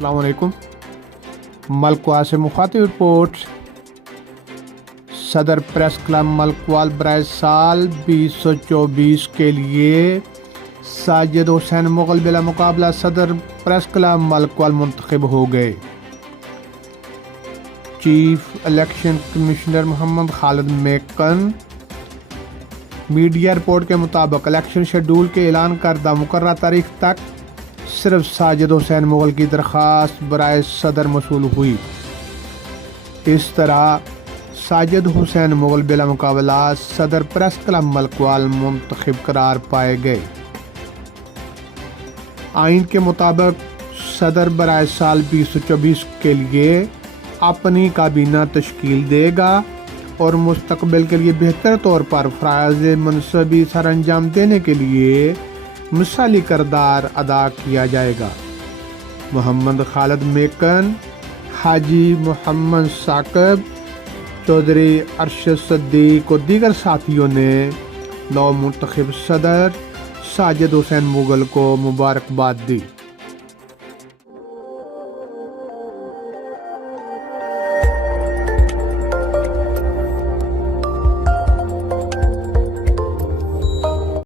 السلام علیکم۔ ملکوال سے مخاطب رپورٹ۔ صدر پریس کلب ملکوال برائے سال 2024 کے لیے ساجد حسین مغل بلا مقابلہ صدر پریس کلب ملکوال منتخب ہو گئے۔ چیف الیکشن کمشنر محمد خالد میکن میڈیا رپورٹ کے مطابق الیکشن شیڈول کے اعلان کردہ مقررہ تاریخ تک صرف ساجد حسین مغل کی درخواست برائے صدر موصول ہوئی۔ اس طرح ساجد حسین مغل بلا مقابلہ صدر پریس کلب ملکوال منتخب قرار پائے گئے۔ آئین کے مطابق صدر برائے سال 2024 کے لیے اپنی کابینہ تشکیل دے گا اور مستقبل کے لیے بہتر طور پر فرائض منصبی سر انجام دینے کے لیے مثالی کردار ادا کیا جائے گا۔ محمد خالد میکن، حاجی محمد ثاقب، چودھری ارشد صدیق اور دیگر ساتھیوں نے نو منتخب صدر ساجد حسین مغل کو مبارکباد دی۔